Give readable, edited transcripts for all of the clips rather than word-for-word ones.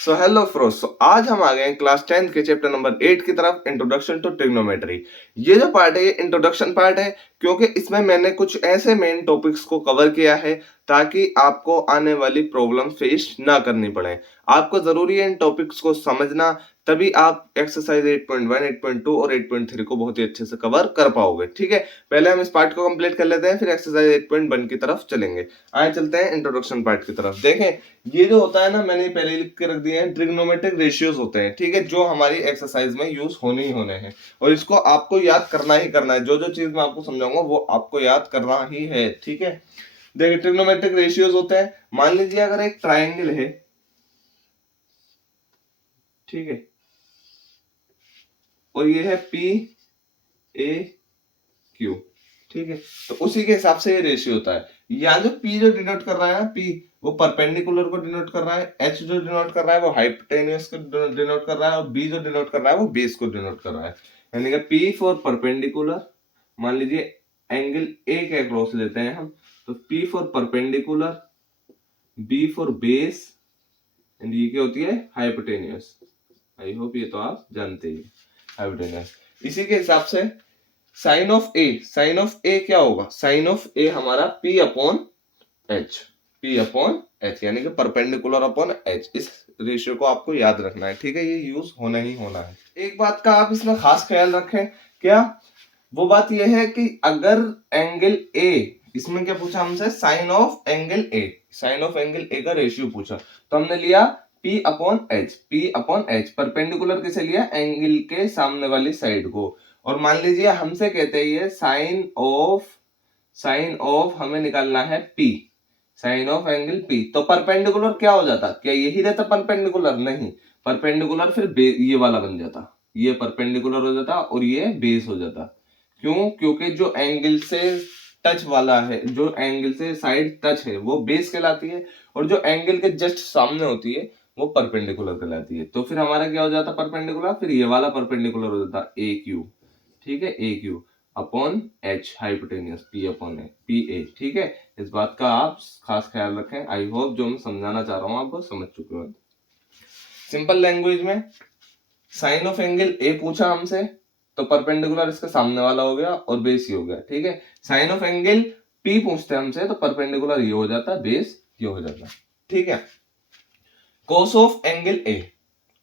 So hello Frost, आज हम आ गए हैं क्लास 10 के चैप्टर नंबर 8 की तरफ, इंट्रोडक्शन टू ट्रिग्नोमेट्री। ये जो पार्ट है ये इंट्रोडक्शन पार्ट है, क्योंकि इसमें मैंने कुछ ऐसे मेन टॉपिक्स को कवर किया है ताकि आपको आने वाली प्रॉब्लम फेस ना करनी पड़े। आपको जरूरी है इन टॉपिक्स को समझना, तभी आप एक्सरसाइज 8.1, 8.2 और 8.3 को बहुत ही अच्छे से कवर कर पाओगे। ठीक है, पहले हम इस पार्ट को कंप्लीट कर लेते हैं, फिर एक्सरसाइज 8.1 की तरफ चलेंगे। आए चलते हैं इंट्रोडक्शन पार्ट की तरफ। देखें, ये जो होता है ना, मैंने पहले लिख के रख दिए हैं, ट्रिग्नोमेट्रिक रेशियोज होते हैं। ठीक है, जो हमारी एक्सरसाइज में यूज होने ही होने हैं और इसको आपको याद करना ही करना है। जो जो चीज मैं आपको समझाऊंगा वो आपको याद करना ही है। ठीक है, देखिए ट्रिग्नोमेट्रिक रेशियोज होते हैं। मान लीजिए अगर एक ट्राइंगल है, ठीक है, और ये है पी ए क्यू, ठीक है, तो उसी के हिसाब से ये रेशियो होता है। यहाँ जो पी जो डिनोट कर रहा है, पी वो परपेंडिकुलर को डिनोट कर रहा है, एच जो डिनोट कर रहा है वो हाइपोटेन्यूज को डिनोट कर रहा है, और बी जो डिनोट कर रहा है वो बेस को डिनोट कर रहा है। यानी कि पी फॉर परपेंडिकुलर, मान लीजिए एंगल ए के अक्रॉस लेते हैं हम, तो P for perpendicular, B for base, and ये क्या होती है, हाइपोटेन्यूज। आई होप ये तो आप जानते ही, हाइपोटेन्यूज। इसी के हिसाब से sine of A, sine of A क्या होगा, साइन ऑफ ए हमारा P upon H, P upon H, यानी कि परपेंडिकुलर अपॉन एच। इस रेशियो को आपको याद रखना है। ठीक है, ये यूज होना ही होना है। एक बात का आप इसमें खास ख्याल रखें, क्या वो बात यह है कि अगर एंगल ए, इसमें क्या पूछा हमसे, sine of angle A, sine of angle A का रेशियो पूछा, तो हमने लिया P upon H, P upon H. Perpendicular किसे लिया, एंगल के सामने वाली साइड को। और मान लीजिए हमसे कहते हैं ये साइन ऑफ हमें निकालना है P, sine of angle P. तो परपेंडिकुलर क्या हो जाता, क्या यही रहता परपेंडिकुलर, नहीं, परपेंडिकुलर फिर ये वाला बन जाता, ये परपेंडिकुलर हो जाता और ये बेस हो जाता। क्यों, क्योंकि जो एंगल से टच वाला है, जो एंगल से साइड टच है वो बेस कहलाती है, और जो एंगल के जस्ट सामने होती है वो परपेंडिकुलर कहलाती है। तो फिर हमारा क्या हो जाता परपेंडिकुलर, फिर ये वाला परपेंडिकुलर हो जाता ए क्यू। ठीक है, A Q upon H hypotenuse, P upon A, P A. ठीक है, इस बात का आप खास ख्याल रखें। आई होप जो मैं समझाना चाह रहा हूं आप वो समझ चुके हो। सिंपल लैंग्वेज में साइन ऑफ एंगल ए पूछा हमसे, तो परपेंडिकुलर इसके सामने वाला हो गया और बेस ही हो गया। ठीक है, साइन ऑफ एंगल पी पूछते हैं हमसे, तो परपेंडिकुलर ये हो जाता, बेस ये हो जाता। ठीक है, कोस ऑफ एंगल ए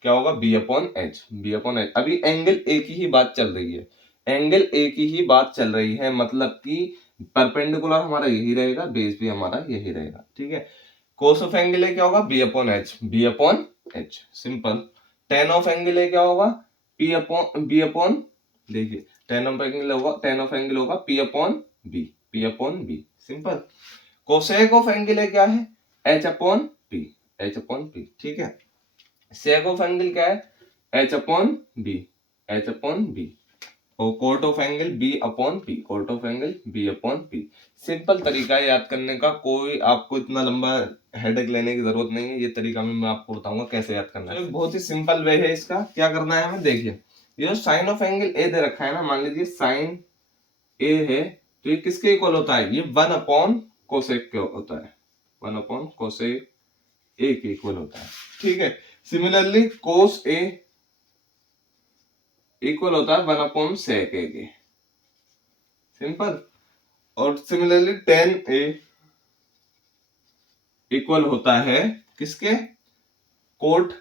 क्या होगा, B upon H, B upon H. अभी एंगल ए की ही बात चल रही है, एंगल ए की ही बात चल रही है, मतलब कि परपेंडिकुलर हमारा यही रहेगा, बेस भी हमारा यही रहेगा। ठीक है, कोस ऑफ एंगल ए क्या होगा, B upon H, B upon H, simple. Tan of angle A क्या होगा, पी अपॉन बी अपॉन, देखिए टेन ऑफ एंगल होगा, टेन ऑफ एंगल होगा P upon B, P upon B, simple. Cosec of angle A क्या है, H upon P, H upon P. ठीक है, sec of angle क्या है, H upon B, H upon B. और cot of angle B upon P, coat of angle B upon P. Simple तरीका है याद करने का, कोई आपको इतना लंबा हेडेक लेने की जरूरत नहीं है। ये तरीका मैं आपको बताऊंगा कैसे याद करना है। बहुत ही सिंपल वे है इसका, क्या करना है हमें, देखिए ये जो साइन ऑफ एंगल ए दे रखा है ना, मान लीजिए साइन ए है, तो ये किसके इक्वल होता है, ये 1 अपॉन कोसेक के होता है, 1 अपॉन कोसेक ए के इक्वल होता है। ठीक है, सिमिलरली कोस ए इक्वल होता है 1 अपॉन सेक ए के, सिंपल। और सिमिलरली टेन ए इक्वल होता है किसके, cot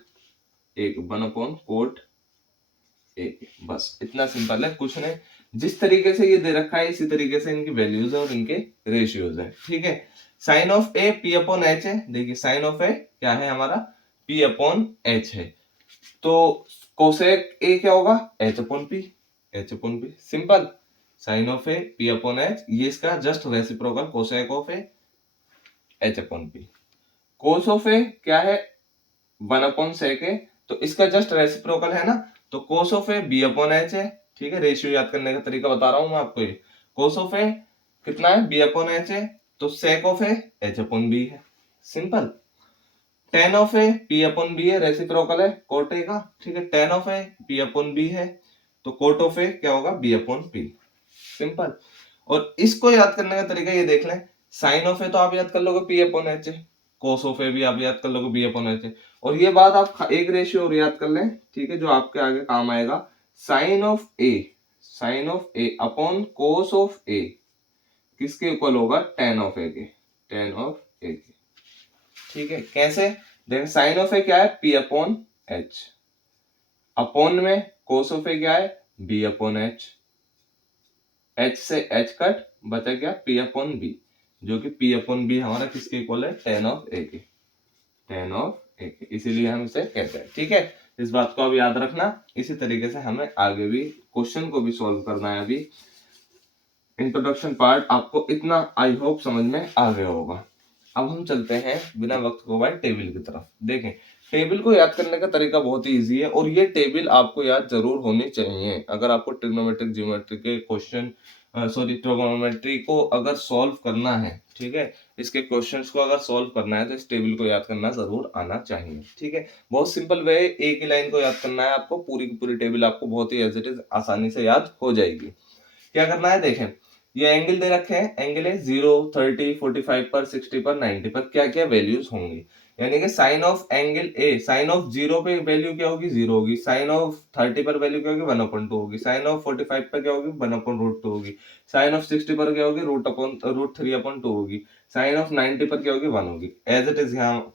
A, 1 upon cot A. बस इतना सिंपल है, कुछ नहीं। जिस तरीके से ये दे रखा है इसी तरीके से इनकी वैल्यूज है और इनके रेशियोज है। ठीक है, sine of A P upon H है, देखिए साइन ऑफ ए क्या है हमारा, पी अपॉन एच है, तो कोसेक ए क्या होगा, H upon P, H upon P, simple. Sine of A P upon H, ये इसका just reciprocal cosec of A, H upon P. Cos of A क्या है, 1 अपॉन सेक ए, तो इसका जस्ट रेसिप्रोकल है ना, तो cos of A B upon H है। ठीक है, रेशियो याद करने का तरीका बता रहा हूं मैं आपको। ये कोस ऑफ ए कितना है, बी अपॉन एच है, तो sec of A H upon B है, simple. Tan of A P upon B है, रेसिप्रोकल है कोट ए का। ठीक है, tan of A P upon B है, तो कोट ऑफ ए क्या होगा, बी अपॉन पी, सिंपल। और इसको याद करने का तरीका ये देख लें, साइन ऑफ ए तो आप याद कर लोगे पी अपॉन एच है, कोस ऑफ ए भी आप याद कर लोगे बी अपॉन एच। और ये बात आप एक रेशियो और याद कर लें, ठीक है, जो आपके आगे काम आएगा, sine of A upon cos of A किसके इक्वल होगा, टेन ऑफ ए के, टेन ऑफ ए के। ठीक है, कैसे देखें, साइन ऑफ ए क्या है, पी अपॉन एच, अपॉन में कोस ऑफ ए क्या है, बी अपॉन एच, एच से एच कट, बचा क्या, पी अपॉन बी, जो कि पी अपॉन बी हमारा किसके इक्वल है, टेन ऑफ ए के, टेन ऑफ ए के, इसीलिए हम इसे कहते हैं। ठीक है, इस बात को अब याद रखना। इसी तरीके से हमें आगे भी क्वेश्चन को भी सॉल्व करना है। अभी इंट्रोडक्शन पार्ट आपको इतना आई होप समझ में आ गया होगा। अब हम चलते हैं बिना वक्त को भाई टेबल की तरफ। देखें, टेबल को याद करने का तरीका बहुत ही इजी है, और ये टेबल आपको याद जरूर होनी चाहिए अगर आपको ट्रिग्नोमेट्रिक ज्योमेट्री के क्वेश्चन, ट्रिग्नोमेट्री को अगर सॉल्व करना है, ठीक है, इसके क्वेश्चंस को अगर सॉल्व करना है तो इस टेबल को याद करना जरूर आना चाहिए। ठीक है, बहुत सिंपल वे, एक ही लाइन को याद करना है आपको, पूरी की पूरी टेबल आपको बहुत ही एज इट इज आसानी से याद हो जाएगी। क्या करना है, देखें, ये एंगल दे रखे हैं, एंगल है 0, 30, 45 पर, 60 पर, 90 पर क्या क्या वैल्यूज होंगी। यानी कि sine of angle A, sine of 0 पे वैल्यू क्या होगी, 0 होगी। साइन ऑफ 30 पर वैल्यू क्या होगी, 1/2 होगी। साइन ऑफ 45 पर क्या होगी, 1/√2 होगी। साइन ऑफ 60 पर क्या होगी, √3/2 होगी। साइन ऑफ 90 पर क्या होगी, 1 होगी। एज इट इज यहाँ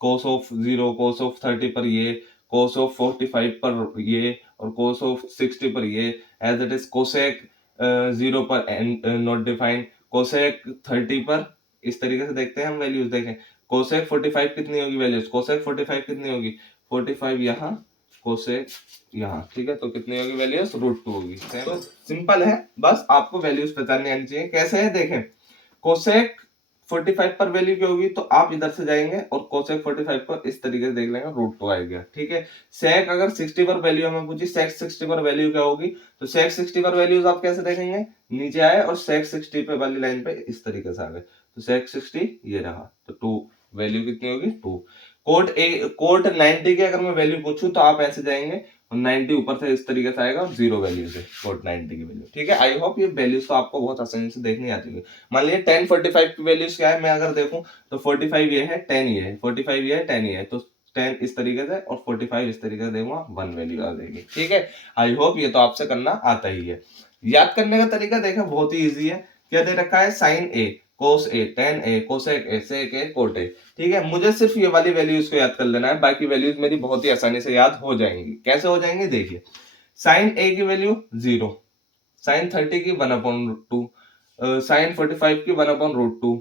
कोस ऑफ 0, कोस ऑफ 30 पर ये, कोस ऑफ 45 पर ये, और कोस ऑफ 60 पर ये। एज इट इज कोसेक 0 पर नॉट डिफाइंड, कोसेक 30 पर, इस तरीके से देखते हैं हम वैल्यूज। देखें, कोसेक 45 कितनी होगी वैल्यूज, कोसेक 45 कितनी होगी, 45 यहाँ, कोसेक यहाँ। ठीक है, तो कितनी होगी वैल्यूज, √2 होगी। तो सिंपल है, बस आपको वैल्यूज पहचाननी आनी चाहिए। कैसे है, देखें, कोसेक 45 पर वैल्यू क्या होगी, तो आप इधर से जाएंगे और कोसेक 45 पर इस तरीके से देख लेंगे, √2 आएगा। ठीक है, सेक अगर 60 पर वैल्यू हमें पूछी, सेक 60 पर वैल्यू क्या होगी, तो सेक 60 पर वैल्यूज आप कैसे देखेंगे, नीचे आए और सेक 60 पे वाली लाइन पे इस तरीके से आ गए, तो सेक 60 ये रहा, तो 2 वैल्यू कितनी होगी, 2। कोट 90 की अगर मैं वैल्यू पूछूं तो आप ऐसे जाएंगे और 90 ऊपर से इस तरीके से आएगा और 0 वैल्यू से कोट 90 की वैल्यू। ठीक है, आई होप ये वैल्यूज तो आपको बहुत आसानी से देखनी आती है। मान लीजिए 10 45 की वैल्यूज क्या है, मैं अगर देखूं तो 45 ये है, 10 ये है, 45 ये है, 10 ये है, तो 10 इस तरीके से और 45 इस तरीके से देखूंगा, 1 वैल्यू आ जाएगी। ठीक है, आई होप ये तो आपसे करना आता ही है। याद करने का तरीका देखा बहुत ही ईजी है। क्या दे रखा है, sine A, cos A, tan A, cosec A, sec A, cot A. ठीक है, मुझे सिर्फ ये वाली वैल्यूज को याद कर लेना है, बाकी वैल्यूज मेरी बहुत ही आसानी से याद हो जाएंगी। कैसे हो जाएंगे, देखिए, साइन ए की वैल्यू 0, साइन 30 की 1/2, साइन 45 की 1/√2,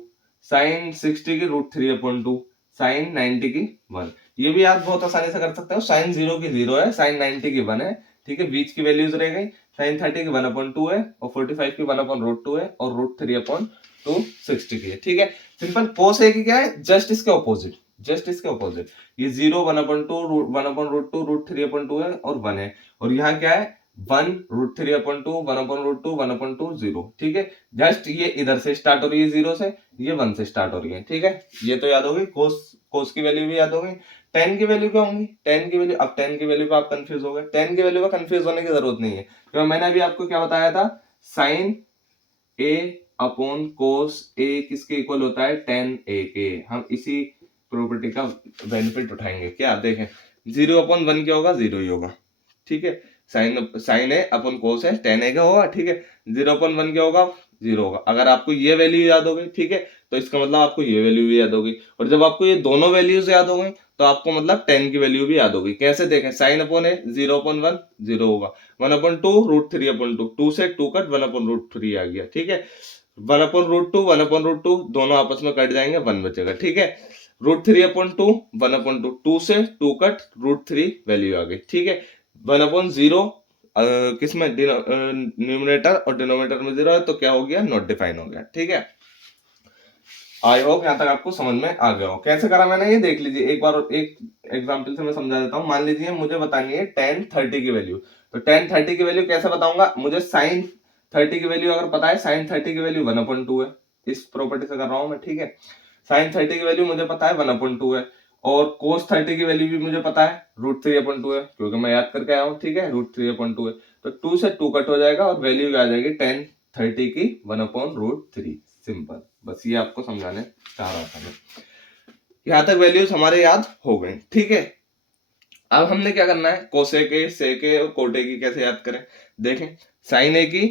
साइन 60 की √3/2, साइन 90 की 1। ये भी आप बहुत आसानी से कर सकते हो। साइन 0 की 0 है, साइन 90 की 1 है। ठीक है, बीच की वैल्यूज रह गई, साइन 30 की 1/2 है, और 45 की 1/√2 है, और √3/2 60 की है। ठीक है, सिंपल। कोस ए की क्या है, जस्ट इसके ऑपोजिट, जस्ट इसके ऑपोजिट। ये 0, 1/2, 1/√2, √3/2 है, और 1 है। और यहाँ क्या है, 1, √3/2, 1/2, 1/2, 0। ठीक है, जस्ट ये इधर से स्टार्ट हो रही है 0 से, ये 1 से स्टार्ट हो रही है। ठीक है, ये तो याद हो गई। कोस की वैल्यू भी याद हो गई। 10 की वैल्यू क्या होंगी, 10 की वैल्यू, अब 10 की वैल्यू पे आप कंफ्यूज हो गए। 10 की वैल्यू पे कंफ्यूज होने की जरूरत नहीं है, क्योंकि मैंने अभी आपको क्या बताया था, साइन ए अपॉन कोस ए किसके इक्वल होता है, टेन ए के। हम इसी प्रॉपर्टी का बेनिफिट उठाएंगे। क्या देखें, 0/1 क्या होगा, 0 ही होगा। ठीक है, साइन ए अपन कोस है, टेन ए का होगा। ठीक है, 0/1 क्या होगा, 0 होगा। अगर आपको ये वैल्यू याद हो गई, ठीक है, तो इसका मतलब आपको ये वैल्यू भी याद हो गई। और जब आपको ये दोनों वैल्यूज याद हो गई, तो आपको मतलब 10 की वैल्यू भी याद हो गई। कैसे देखें, साइन अपॉन ए 0/1 0 होगा, 1/2 √3/2, 2 से 2 कट 1/√3 आ गया। ठीक है, 1/√2 1/√2 दोनों आपस में कट जाएंगे, 1 बचेगा। ठीक है, √3/2 1/2, 2 से 2 कट √3 वैल्यू आ गई। ठीक है, 1/0 किसमें, न्यूमरेटर और डिनोमिनेटर में 0 है, तो क्या हो गया, नॉट डिफाइन हो गया। ठीक है, आई होप यहाँ तक आपको समझ में आ गया हो। कैसे करा मैंने, ये देख लीजिए एक बार, और एक एग्जांपल से मैं समझा देता हूँ। मान लीजिए मुझे बतानी है tan 30 की वैल्यू, तो tan 30 की वैल्यू कैसे बताऊंगा, मुझे sin 30 की वैल्यू अगर पता है, sin 30 की वैल्यू 1/2 है, इस प्रॉपर्टी से कर रहा हूं मैं। ठीक है, sin 30 की वैल्यू मुझे पता है 1/2 है, और cos 30 की वैल्यू भी मुझे पता है √3/2 है, क्योंकि मैं याद करके आया हूँ। ठीक है, √3/2 है, तो 2 से 2 कट हो जाएगा और वैल्यू आ जाएगी tan 30 की 1/√3। सिंपल, बस ये आपको समझाने चाह रहा था मैं। यहाँ तक वैल्यूज हमारे याद हो गए, ठीक है। अब हमने क्या करना है, कोसेक ए, सेक ए और कोट ए की कैसे याद करें। देखें, साइन ए की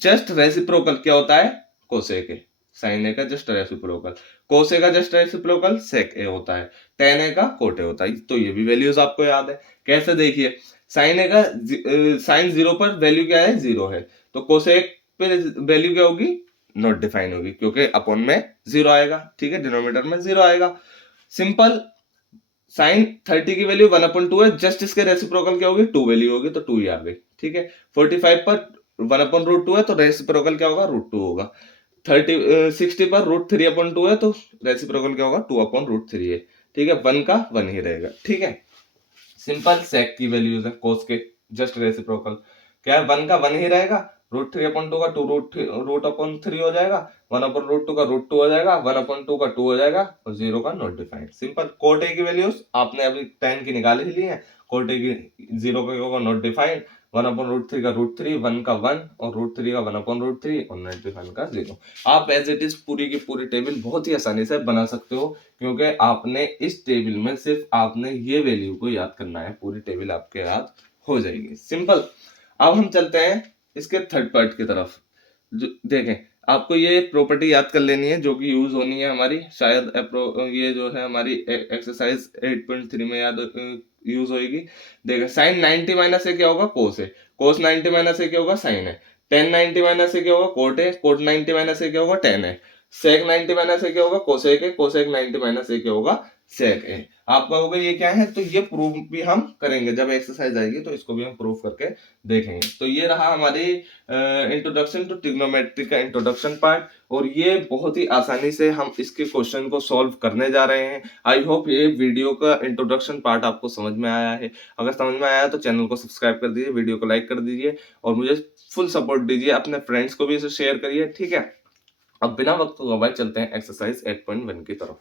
जस्ट रेसिप्रोकल क्या होता है, कोसेक ए। साइन ए का जस्ट रेसिप्रोकल, कोस ए का जस्ट रेसिप्रोकल सेक ए होता है, टेन ए का कोट ए होता है। तो ये भी वैल्यूज आपको याद है। कैसे, देखिए, साइन ए का साइन जीरो पर वैल्यू क्या है, जीरो है, तो कोसेक पे वैल्यू क्या होगी, नॉट डिफाइन होगी, क्योंकि अपॉन में जीरो आएगा, ठीक है, डिनोमिनेटर में जीरो आएगा। सिंपल, साइन 30 की वैल्यू 1/2 है, जस्ट इसके रेसिप्रोकल क्या होगी, 2 वैल्यू होगी, तो 2 ही आ गई, ठीक है। 45 पर 1/√2 है, तो रेसिप्रोकल क्या होगा, √2 होगा। 60 पर √3/2 है, तो रेसिप्रोकल क्या होगा, 2/√3 है, ठीक है। 1 का 1 ही रहेगा, ठीक है। सिंपल, सेक की वैल्यूज है कोस के जस्ट रेसिप्रोकल, क्या है, 1 का 1 ही रहेगा, √3/2 का 2 √3 हो जाएगा, 1/√2 का √2 हो जाएगा, 1/2 का 2 हो जाएगा, और 0 का not defined. Simple, cot A की वैल्यूज आपने अभी 10 की निकाल ही ली है, कोट ए की 0 का क्या होगा, नॉट डिफाइंड, 1/√3 का √3, 1 का 1 और √3 का 1/√3 और नॉट डिफाइंड का 0। आप एज इट इज पूरी की पूरी टेबल बहुत ही आसानी से बना सकते हो, क्योंकि आपने इस टेबल में सिर्फ आपने ये वैल्यू को याद करना है, पूरी टेबल आपके याद हो जाएगी। सिंपल। अब हम चलते हैं इसके थर्ड पार्ट की तरफ। देखें, आपको ये प्रॉपर्टी याद कर लेनी है जो कि यूज होनी है हमारी, शायद ये जो है हमारी एक्सरसाइज 8.3 में याद यूज होगी। देखें, साइन 90 माइनस ए क्या होगा, कोस है, कोस 90 माइनस ए क्या होगा, साइन है, टेन 90 माइनस ए क्या होगा, कोट है, कोट 90 माइनस ए क्या होगा, टेन है, सेक 90 माइनस ए क्या होगा, कोसेक है, कोसेक 90 माइनस ए क्या होगा, सेक है। आपका होगा ये क्या है, तो ये प्रूफ भी हम करेंगे जब एक्सरसाइज आएगी, तो इसको भी हम प्रूफ करके देखेंगे। तो ये रहा हमारी इंट्रोडक्शन टू ट्रिग्नोमेट्री का इंट्रोडक्शन पार्ट, और ये बहुत ही आसानी से हम इसके क्वेश्चन को सॉल्व करने जा रहे हैं। आई होप ये वीडियो का इंट्रोडक्शन पार्ट आपको समझ में आया है। अगर समझ में आया तो चैनल को सब्सक्राइब कर दीजिए, वीडियो को लाइक कर दीजिए, और मुझे फुल सपोर्ट दीजिए, अपने फ्रेंड्स को भी इसे शेयर करिए, ठीक है। अब बिना वक्त गवाए चलते हैं एक्सरसाइज 8.1 की तरफ।